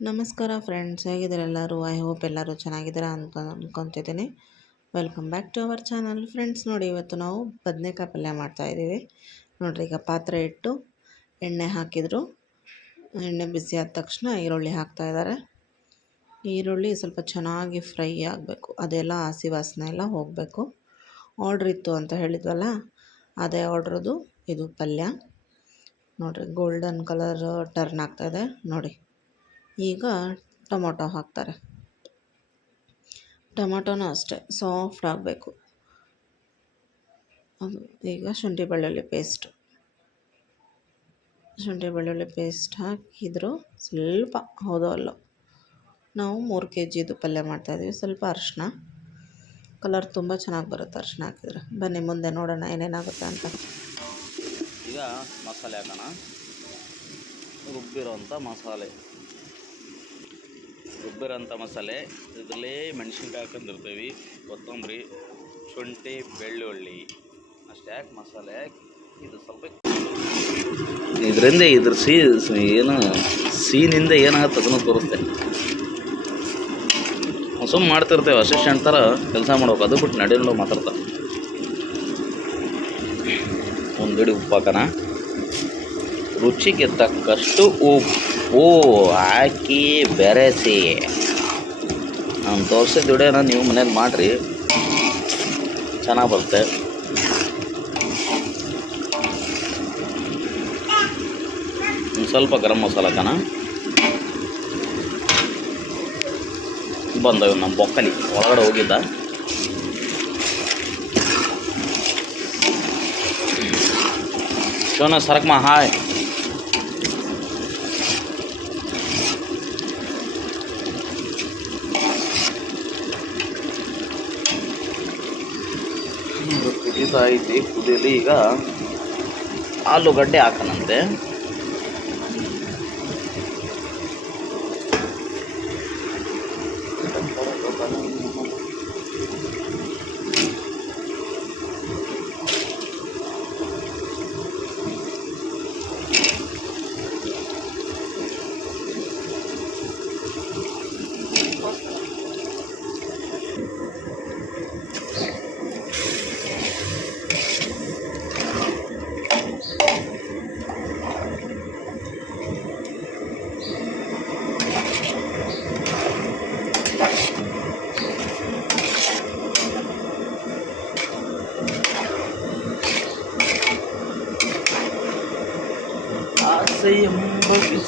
ನಮಸ್ಕಾರ ಫ್ರೆಂಡ್ಸ್, ಹೇಗಿದ್ದಾರೆ ಎಲ್ಲರೂ? ಐ ಹೋಪ್ ಎಲ್ಲರೂ ಚೆನ್ನಾಗಿದ್ದೀರಾ ಅಂತ ಅಂದ್ಕೊತಿದ್ದೀನಿ welcome back to our channel friends ನೋಡಿ, ಇವತ್ತು ನಾವು ಬದನೇಕಾಯಿ ಪಲ್ಯ ಮಾಡ್ತಾಯಿದ್ದೀವಿ ನೋಡಿರಿ, ಈಗ ಪಾತ್ರೆ ಇಟ್ಟು ಎಣ್ಣೆ ಹಾಕಿದರು. ಎಣ್ಣೆ ಬಿಸಿ ಆದ ತಕ್ಷಣ ಈರುಳ್ಳಿ ಹಾಕ್ತಾಯಿದ್ದಾರೆ ಈರುಳ್ಳಿ ಸ್ವಲ್ಪ ಚೆನ್ನಾಗಿ ಫ್ರೈ ಆಗಬೇಕು. ಅದೆಲ್ಲ ಹಸಿ ವಾಸನೆ ಎಲ್ಲ ಹೋಗಬೇಕು. ಆರ್ಡ್ರ್ ಇತ್ತು ಅಂತ ಹೇಳಿದ್ವಲ್ಲ, ಅದೇ ಆರ್ಡ್ರದು ಇದು ಪಲ್ಯ. ನೋಡಿರಿ ಗೋಲ್ಡನ್ ಕಲರ್ ಟರ್ನ್ ಆಗ್ತಾಯಿದೆ ನೋಡಿ. ಈಗ ಟೊಮೊಟೊ ಹಾಕ್ತಾರೆ. ಟೊಮೊಟೊನೂ ಅಷ್ಟೇ, ಸಾಫ್ಟ್ ಆಗಬೇಕು. ಅದು ಈಗ ಶುಂಠಿ ಬೆಳ್ಳುಳ್ಳಿ ಪೇಸ್ಟ್. ಶುಂಠಿ ಬೆಳ್ಳುಳ್ಳಿ ಪೇಸ್ಟ್ ಹಾಕಿದ್ರು ಸ್ವಲ್ಪ ಹೌದೋ ಅಲ್ಲೋ. ನಾವು ಮೂರು ಕೆ ಜಿದು ಪಲ್ಯ ಮಾಡ್ತಾಯಿದ್ದೀವಿ ಸ್ವಲ್ಪ ಅರಿಶಿನ. ಕಲರ್ ತುಂಬ ಚೆನ್ನಾಗಿ ಬರುತ್ತೆ ಅರಿಶಿನ ಹಾಕಿದ್ರೆ. ಬನ್ನಿ ಮುಂದೆ ನೋಡೋಣ ಏನೇನಾಗುತ್ತೆ ಅಂತ. ಈಗ ಮಸಾಲೆ ಹಾಕೋಣ. ರುಬ್ಬಿರೋಂಥ ಮಸಾಲೆ. ರುಬ್ಬಿರೋಂಥ ಮಸಾಲೆ, ಇದರಲ್ಲೇ ಮೆಣಸಿನ್ಕಾಯಿ ಹಾಕೊಂಡಿರ್ತೀವಿ ಕೊತ್ತಂಬರಿ, ಶುಂಠಿ, ಬೆಳ್ಳುಳ್ಳಿ. ಅಷ್ಟು ಯಾಕೆ ಮಸಾಲೆ? ಇದು ಸ್ವಲ್ಪ ಇದರಿಂದ ಇದ್ರ ಸೀ ಏನು ಸೀನಿಂದ ಏನಾಗುತ್ತೆ ಅದನ್ನು ತೋರಿಸ್ತೆ ಸುಮ್ಮ ಮಾಡ್ತಿರ್ತೇವೆ ಅಸಿಸ್ಟೆಂಟ್ ಥರ ಕೆಲಸ ಮಾಡ್ಬೇಕು. ಅದು ಬಿಟ್ಟು ನಡೆಯಲು ಮಾತಾಡ್ತಾರೆ ಒಂದು ಗಡಿ ಉಪ್ಪು ಹಾಕೋಣ ರುಚಿಗೆ ತಕ್ಕಷ್ಟು ಉಪ್ಪು. ಓ, ಹಾಕಿ ಬೆರೆಸಿ. ನಾನು ತೋರಿಸಿದ ವಿಡಿಯೋನ ನೀವು ಮನೇಲಿ ಮಾಡಿರಿ. ಚೆನ್ನಾಗಿ ಬರುತ್ತೆ. ಸ್ವಲ್ಪ ಗರಂ ಮಸಾಲ ಕಣ. ಬಂದ ನಮ್ಮ ಬೊಕ್ಕಲಿ, ಒಳಗಡೆ ಹೋಗಿದ್ದ. ಶೋನ ಸರಕ್ಮ, ಹಾಯ್. ಕುದೀತಾ ಐತಿ ಕುದಿಯಲಿ ಈಗ ಆಲೂಗಡ್ಡೆ ಹಾಕನಂತೆ.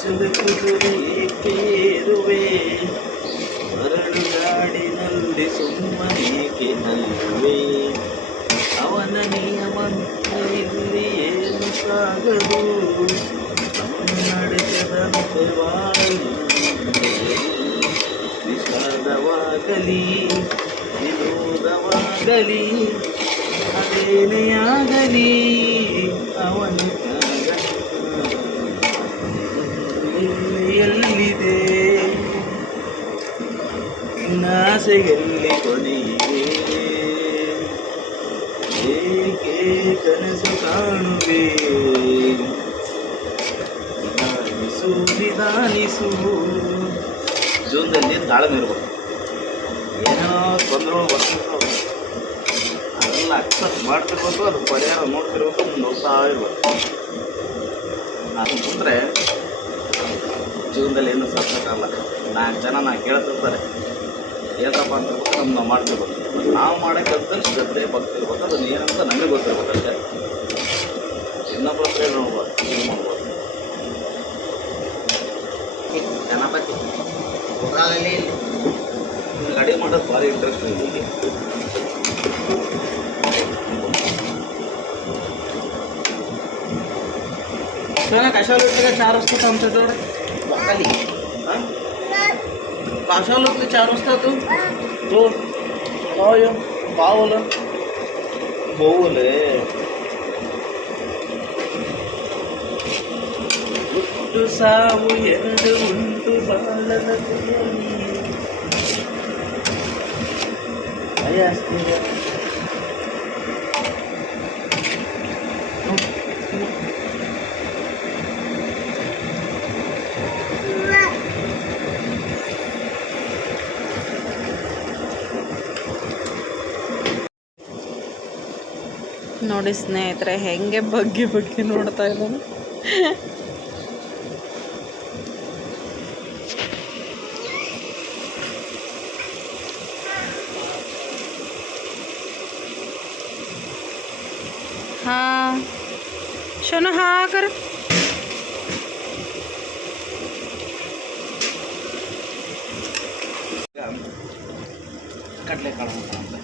ಎಂಬ ಬಿಸಿಲು ಕುದುರೆ ಏರುವೆ ಮರಳು ಗಾಡಿನಲ್ಲಿ ಸುಮ್ಮನೇಕೆ ನಲ್ಲುವೆ ಅವನ ನಿಯಮ ಇಲ್ಲಿ ಏನು ಸಾಗದು ನಡೆಸದಂತೆ ಬಾಳಲು ವಿಷಾದವಾಗಲಿ ವಿನೋದವಾಗಲಿ ಅದೇನೇ ಆಗಲಿ ನಾಸೆಯಲ್ಲಿ ಕೊನೆಯಿದೆ ಏಕೆ ಕನಸು ಕಾಣುವೆ? ನಿಧಾನಿಸು ನಿಧಾನಿಸು. ಜೀವನದಲ್ಲಿ ತಾಳ್ಮೆ ಇರ್ಬೇಕು. ಏನೋ ತೊಂದರೆ ಬರ್ತಿರ್ತಾವ ಅದೆಲ್ಲ ಅಕ್ಸೆಪ್ಟ್ ಮಾಡ್ತಿರ್ಬೇಕು, ಅದು ಪರಿಹಾರ ನೋಡ್ತಿರ್ಬೇಕು ಮುಂದೆ ಹೋಗ್ತಾ ಇರ್ಬೇಕು. ಅದು ಅಂದರೆ ಜೀವನದಲ್ಲಿ ಏನು ಸಾರ್ಥಕಲ್ಲ ನಾಲ್ಕು ಜನ ನಾ ಕೇಳ್ತಿರ್ತಾರೆ. ಏನಪ್ಪ ಅಂತ ಹೇಳ್ಬಿಟ್ಟು ನಮ್ಗೆ ನಾವು ಮಾಡ್ತಿರ್ಬೇಕು ನಾವು ಮಾಡೋ ಕೆಲಸದಲ್ಲಿ ಶ್ರದ್ಧೆ ಭಕ್ತಿ ಇರ್ಬೇಕು ಅದನ್ನು ಏನಂತ ನಮಗೆ ಗೊತ್ತಿರ್ಬೇಕು ಅಷ್ಟೇ ಇನ್ನೊಬ್ಬರ ಹತ್ರ ಏನು ನೋಡ್ಬೋದು ಇದು ಮಾಡ್ಬೋದು ಗಣಪತಿ ಊರಾಗಲ್ಲಿ ಅಡುಗೆ ಮಾಡೋದು ಭಾರಿ ಇಂಟ್ರೆಸ್ಟ್ ಇದೆ ಹೀಗೆ कशाला उठले चार वाजता आमच्याजवळ खाली भाषालोक विचार असता तू तो होय बावल बोवल గుట్టు సావు ఎందు ఉంటు బాలలకు అయ్యా ನೋಡಿ ಸ್ನೇಹಿತರೆ ಹೆಂಗೆ ಬಗ್ಗಿ ಬಗ್ಗಿ ನೋಡ್ತಾ ಇದ್ದಾನೆ. ಹಾಂ. ಶೋನು ಹಾ कर ಕಡಲೆಕಾಳು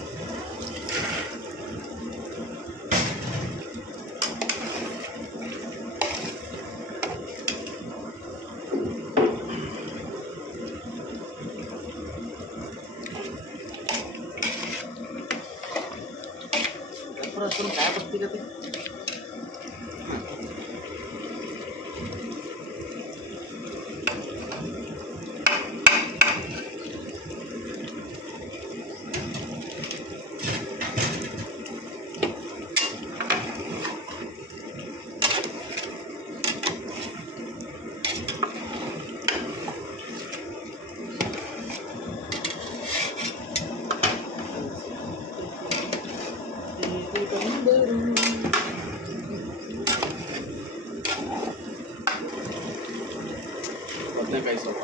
ಬದನೆಕಾಯಿ ಸ್ವಲ್ಪ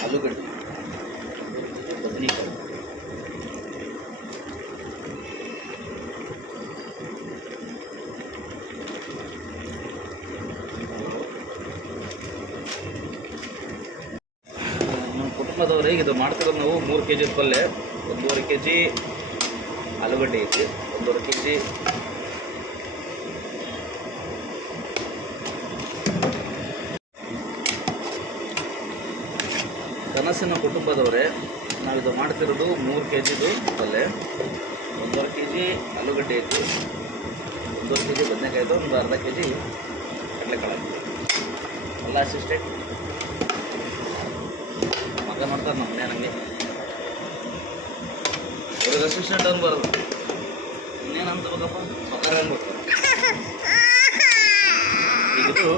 ಆಲೂಗಡ್ಡೆ ಬದನೆಕಾಯಿ ಕುಟುಂಬದವರಿಗೆ ಇದು ಮಾಡ್ತಿರೋದು ನಾವು ಮೂರು ಕೆ ಜಿ ಪಲ್ಯ ಒಂದೂವರೆ ಕೆ ಜಿ ಆಲೂಗಡ್ಡೆ ಐತಿ, ಒಂದೂವರೆ ಕೆ ಜಿ ಕನಸಿನ ಕುಟುಂಬದವರೇ, ನಾವಿದು ಮಾಡ್ತಿರೋದು ಮೂರು ಕೆ ಜಿದು ಪಲ್ಯ ಒಂದೂವರೆ ಕೆ ಜಿ ಆಲೂಗಡ್ಡೆ ಐತಿ, ಒಂದೂವರೆ ಕೆ ಜಿ ಬದನೆಕಾಯಿ ಐತೆ ಒಂದು ಅರ್ಧ ಕೆ ಜಿ ಕಡಲೆಕಾಳು ಎಲ್ಲ ಅಸಿಸ್ಟೆಂಟ್ ಮಗ ಮಾಡ್ತಾರೆ ನಮ್ಮ ಮನೆ ನನಗೆ ಅವ್ರಿಗೆ ಅಸಿಸ್ಟೆಂಟ್ ಅನ್ಬಾರ್ದು ಇನ್ನೇನು ಅಂತ ಬೇಕಪ್ಪ ಮಗ ಅನ್ಬೇಕು ಈಗ ಇದು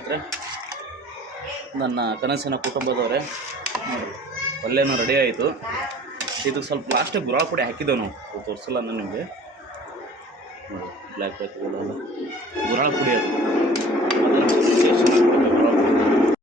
ಸ್ನೇಹಿತರೆ, ನನ್ನ ಕನಸಿನ ಕುಟುಂಬದವರೇ ನೋಡಿ ರೆಡಿ ಆಯಿತು. ಇದಕ್ಕೆ ಸ್ವಲ್ಪ ಲಾಸ್ಟಿಗೆ ಗುರಾಳ ಪುಡಿ ಹಾಕಿದ್ದೆವು ನಾವು. ತೋರಿಸಲ್ಲ ನಾನು ನಿಮಗೆ. ಬ್ಲ್ಯಾಕ್ ಬ್ಲ್ಯಾಕ್ ಗುರಾಳ್ ಪುಡಿ ಅದು.